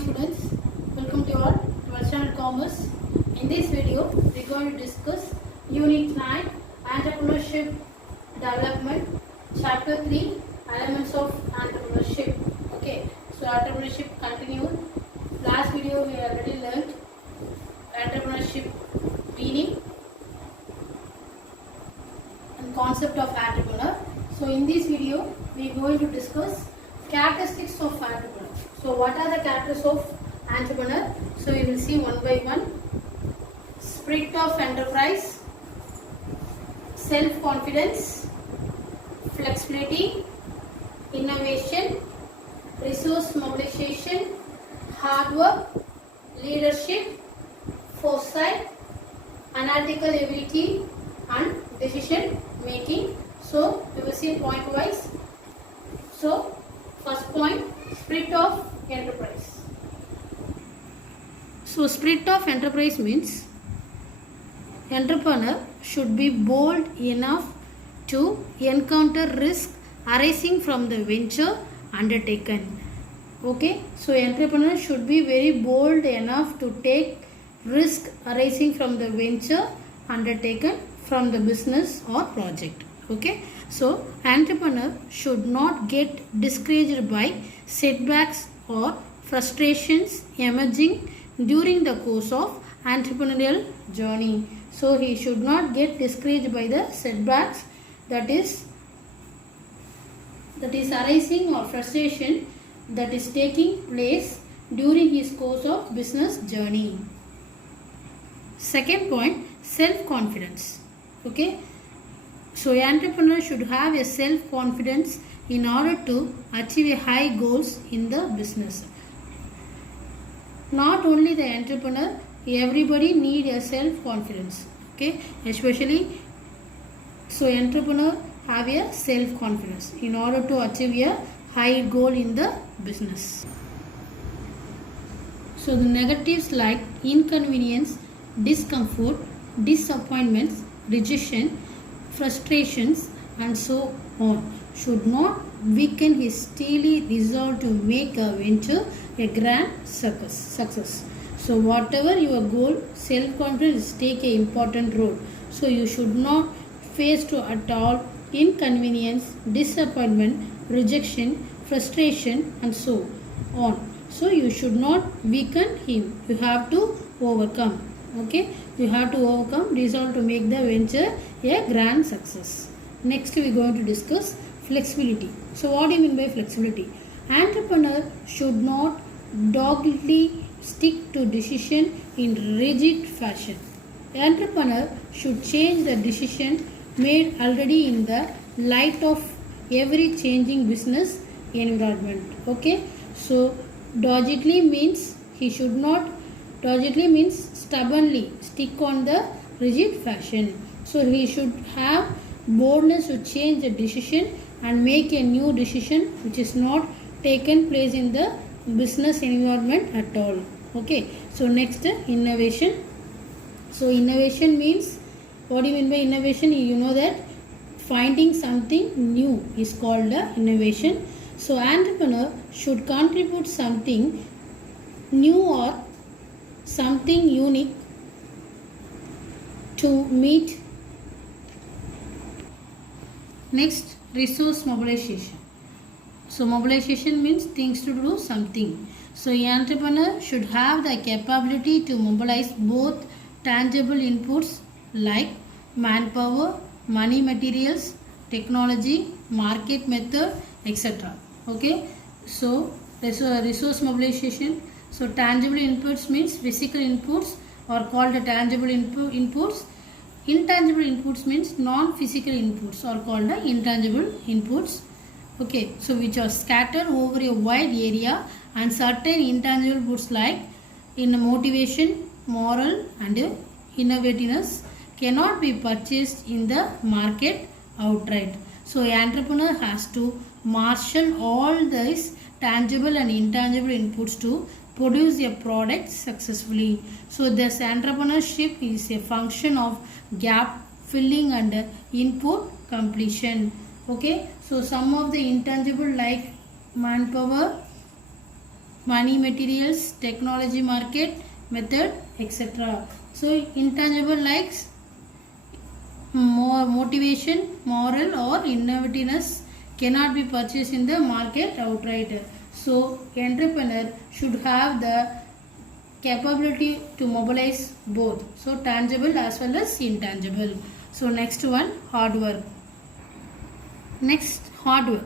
students, welcome to all to our channel Commerce. In this video, we are going to discuss Unit 9 Entrepreneurship Development, Chapter 3 Elements of Entrepreneurship. Okay, so entrepreneurship continued. Last video we already learned entrepreneurship meaning and concept of entrepreneur. So in this video, we are going to discuss characteristics of entrepreneur. So what are the characteristics of entrepreneur? So we will see one by one. Spirit of enterprise, self-confidence, flexibility, innovation, resource mobilization, hard work, leadership, foresight, analytical ability and decision making. So we will see point wise. So first point, spirit of enterprise. So spirit of enterprise means entrepreneur should be bold enough to encounter risk arising from the venture undertaken. Okay, so entrepreneur should be very bold enough to take risk arising from the venture undertaken from the business or project. Okay, so entrepreneur should not get discouraged by setbacks or frustrations emerging during the course of entrepreneurial journey. So he should not get discouraged by the setbacks that is arising or frustration that is taking place during his course of business journey. Second point, self-confidence. Okay, so an entrepreneur should have a self-confidence in order to achieve a high goals in the business. Not only the entrepreneur, everybody need a self-confidence. Okay, especially so entrepreneur have a self-confidence in order to achieve a high goal in the business. So the negatives like inconvenience, discomfort, disappointments, rejection, frustrations and so on should not weaken his steely resolve to make a venture a grand success. So whatever your goal, self-confidence take an important role. So you should not face to at all inconvenience, disappointment, rejection, frustration and so on. So you should not weaken him. You have to overcome. Okay, you have to overcome, resolve to make the venture a grand success. Next we are going to discuss flexibility. So what do you mean by flexibility? Entrepreneur should not doggedly stick to decision in rigid fashion. Entrepreneur should change the decision made already in the light of every changing business environment. Okay, so doggedly means stubbornly stick on the rigid fashion. So he should have boldness to change the decision and make a new decision which is not taken place in the business environment at all. Okay, so next innovation. So innovation means, what do you mean by innovation? You know that finding something new is called innovation. So entrepreneur should contribute something new or something unique to meet. Next, resource mobilization. So mobilization means things to do something. So an entrepreneur should have the capability to mobilize both tangible inputs like manpower, money, materials, technology, market method, etc. Okay, so resource mobilization. So tangible inputs means physical inputs are called tangible inputs. Intangible inputs means non-physical inputs are called intangible inputs. Okay, so which are scattered over a wide area, and certain intangible inputs like in motivation, moral and innovativeness cannot be purchased in the market outright. So an entrepreneur has to marshal all these tangible and intangible inputs to produce a product successfully. So this entrepreneurship is a function of gap filling and input completion. Okay, so some of the intangible like manpower, money, materials, technology, market, method, etc. So intangible likes more motivation, moral or innovativeness cannot be purchased in the market outright. So entrepreneur should have the capability to mobilize both, so tangible as well as intangible. So next one, hard work. Next, hard work.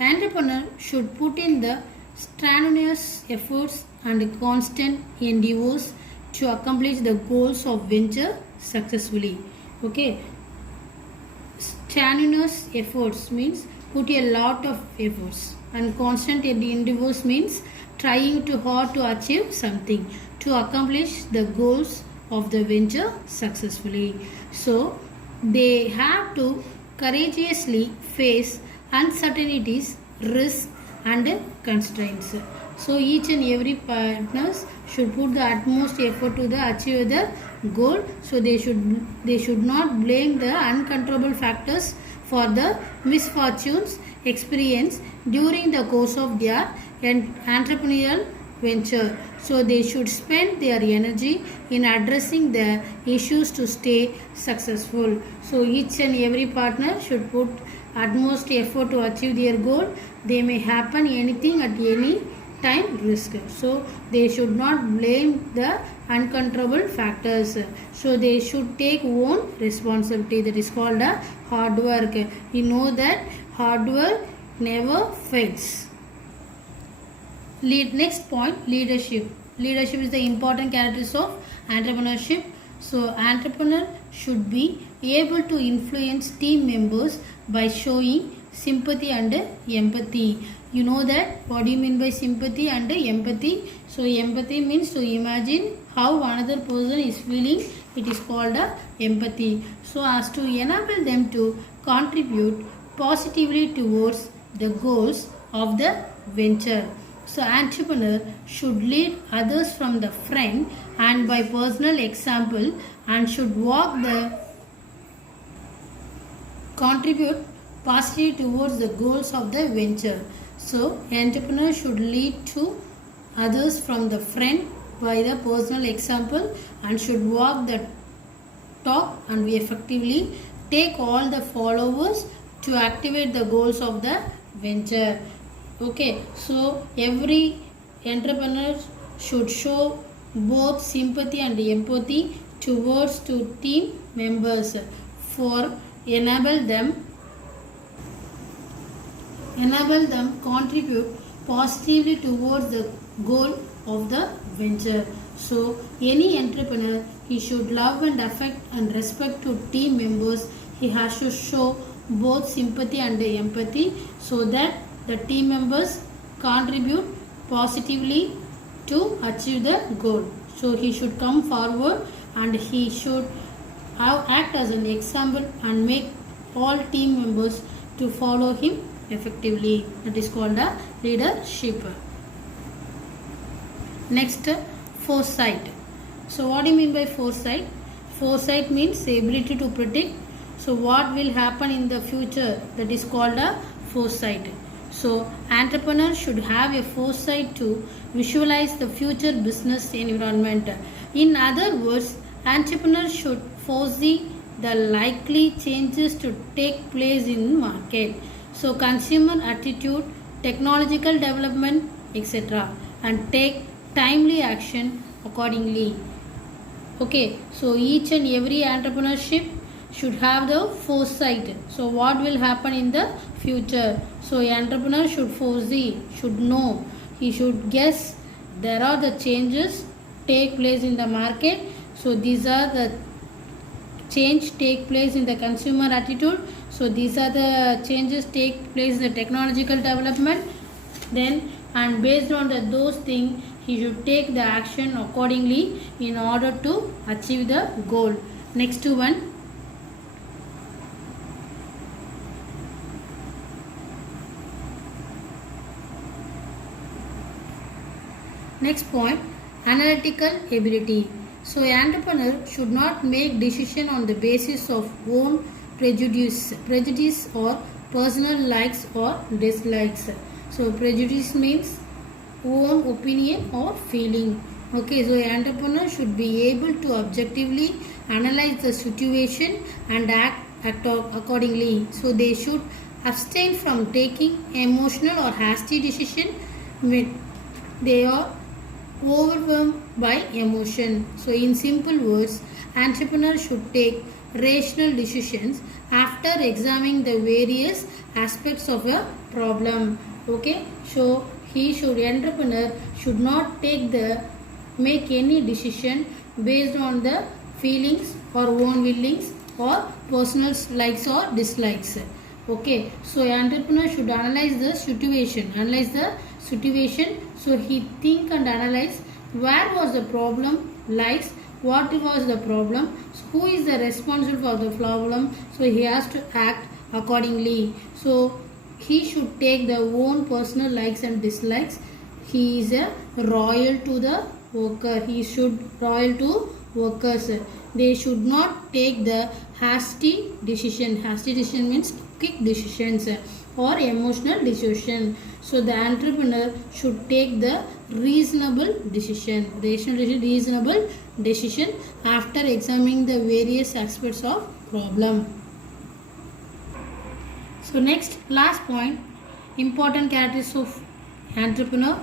Entrepreneur should put in the strenuous efforts and constant endeavors to accomplish the goals of venture successfully. Okay, strenuous efforts means put a lot of efforts, and constant endeavors means trying too hard to achieve something to accomplish the goals of the venture successfully. So they have to courageously face uncertainties, risks and constraints. So each and every partners should put the utmost effort to achieve the goal. So they should not blame the uncontrollable factors for the misfortunes experienced during the course of their entrepreneurial venture. So they should spend their energy in addressing the issues to stay successful. So each and every partner should put utmost effort to achieve their goal. They may happen anything at any time risk. So they should not blame the uncontrollable factors. So they should take own responsibility. That is called a hard work. You know that hard work never fails. Next point, leadership. Leadership is the important characteristics of entrepreneurship. So entrepreneur should be able to influence team members by showing sympathy and empathy. You know that what do you mean by sympathy and empathy? So empathy means to imagine how another person is feeling. It is called empathy. So as to enable them to contribute positively towards the goals of the venture. So entrepreneur should lead others from the front and by personal example, and should contribute positively towards the goals of the venture. So entrepreneur should lead to others from the front by the personal example, and should walk the talk and be effectively take all the followers to activate the goals of the venture. Okay, so every entrepreneur should show both sympathy and empathy towards to team members for enable them contribute positively towards the goal of the venture. So any entrepreneur, he should love and affect and respect to team members. He has to show both sympathy and empathy so that the team members contribute positively to achieve the goal. So he should come forward and he should act as an example and make all team members to follow him effectively. That is called a leadership. Next, foresight. So what do you mean by foresight? Foresight means the ability to predict so what will happen in the future. That is called a foresight. So entrepreneurs should have a foresight to visualize the future business environment. In other words, entrepreneurs should foresee the likely changes to take place in market. So consumer attitude, technological development, etc. and take timely action accordingly. Okay, so each and every entrepreneurship should have the foresight. So what will happen in the future? So entrepreneur should foresee, should know, he should guess there are the changes take place in the market. So these are the change take place in the consumer attitude. So these are the changes take place in the technological development. Then and based on those things, he should take the action accordingly in order to achieve the goal. Next one. Next point, analytical ability. So entrepreneur should not make decision on the basis of own prejudice or personal likes or dislikes. So prejudice means own opinion or feeling. Okay, so an entrepreneur should be able to objectively analyze the situation and act accordingly. So they should abstain from taking emotional or hasty decision when they are overwhelmed by emotion. So in simple words, entrepreneurs should take rational decisions after examining the various aspects of a problem. Okay, so entrepreneur should not make any decision based on the feelings or own willings or personal likes or dislikes. Okay, so entrepreneur should analyze the situation. So he think and analyze where was the problem lies, what was the problem, so who is the responsible for the problem, so he has to act accordingly. So he should take the own personal likes and dislikes. He is a loyal to the worker. He should loyal to workers. They should not take the hasty decision. Hasty decision means quick decisions or emotional decision. So the entrepreneur should take the reasonable decision after examining the various aspects of problem. So next, last point, important characteristics of entrepreneur,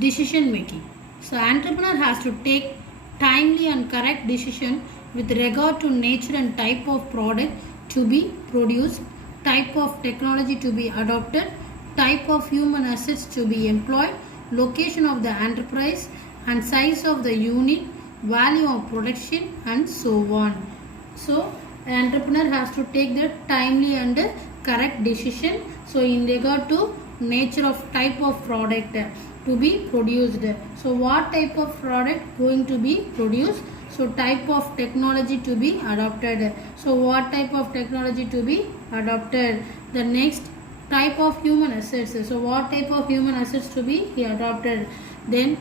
decision making. So entrepreneur has to take timely and correct decision with regard to nature and type of product to be produced, type of technology to be adopted, type of human assets to be employed, location of the enterprise and size of the unit, value of production and so on. So the entrepreneur has to take the timely and correct decision. So in regard to nature of type of product to be produced. So what type of product going to be produced? So type of technology to be adopted. So what type of technology to be adopted? The next, type of human assets. So what type of human assets to be adopted? Then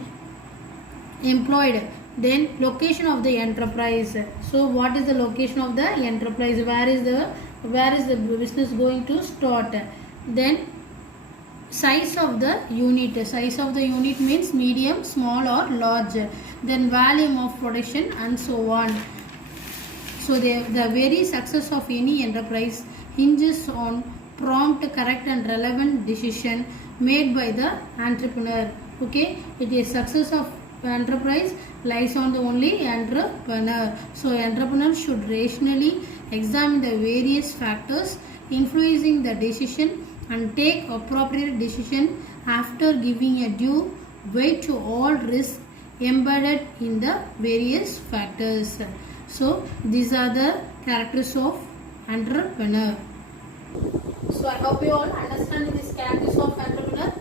employed. Then location of the enterprise. So what is the location of the enterprise? Where is the business going to start? Then size of the unit. Size of the unit means medium, small or large. Then volume of production and so on. So the very success of any enterprise hinges on prompt, correct and relevant decision made by the entrepreneur. Okay, it is success of enterprise lies on the only entrepreneur. So entrepreneur should rationally examine the various factors influencing the decision and take appropriate decision after giving a due weight to all risks embedded in the various factors. So these are the characteristics of entrepreneur. So I hope you all understand these characteristics of entrepreneur.